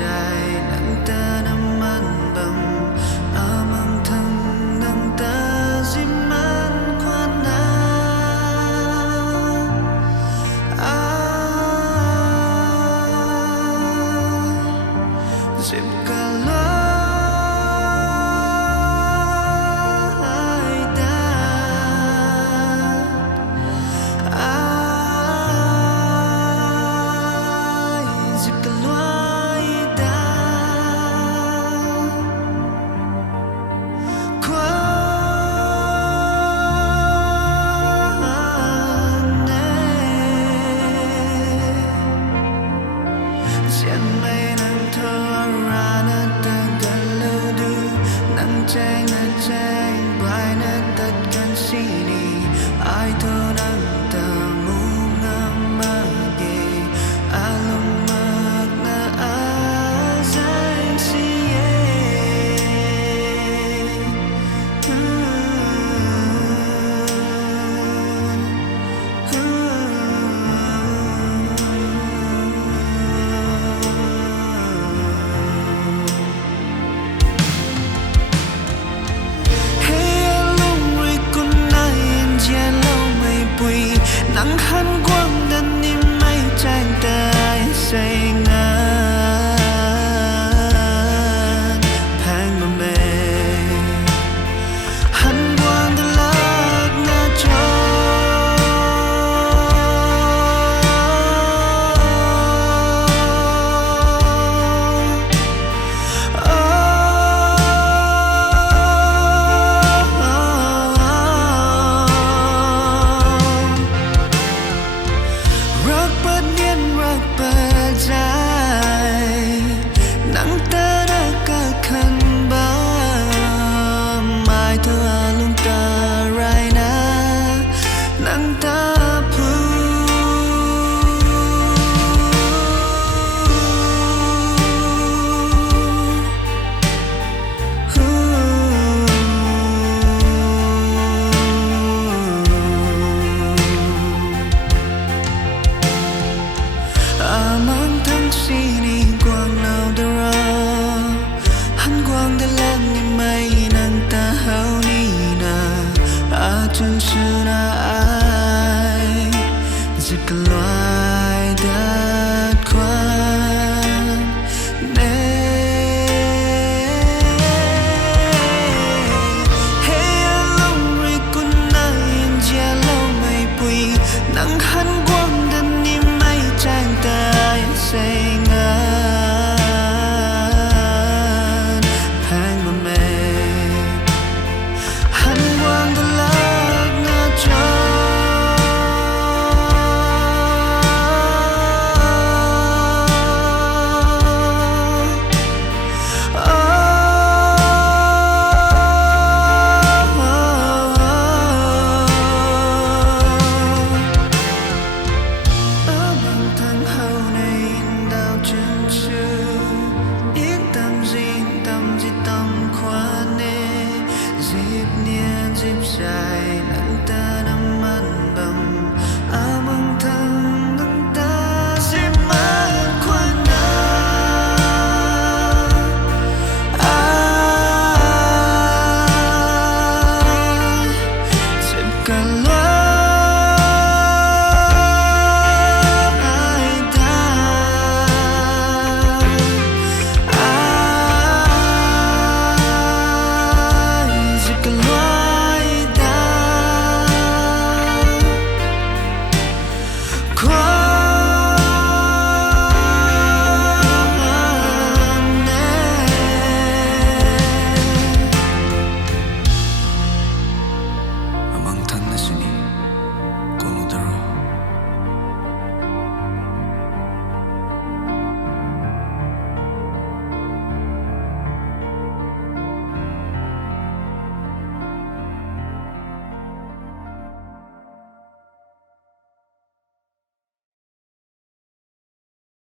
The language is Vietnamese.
trai nắng ta năm ăn bằng mang thăng nắng ta dìm ăn khoan na dìm cả Trang na trang bài na tất cả xí đi ai thơ nắng ta mu ngam ma ghê alum mak na azang si nắng hân quang đan niềm mây trang tay say ngàn phang mà mê hân quang đan lạc na cho nắng ta đã cả khăn ba mai thơ lung ta rai na nắng ta phu mang thăng sini quang nào đó hắn quang đã lan như mây nàng ta hao ni na chân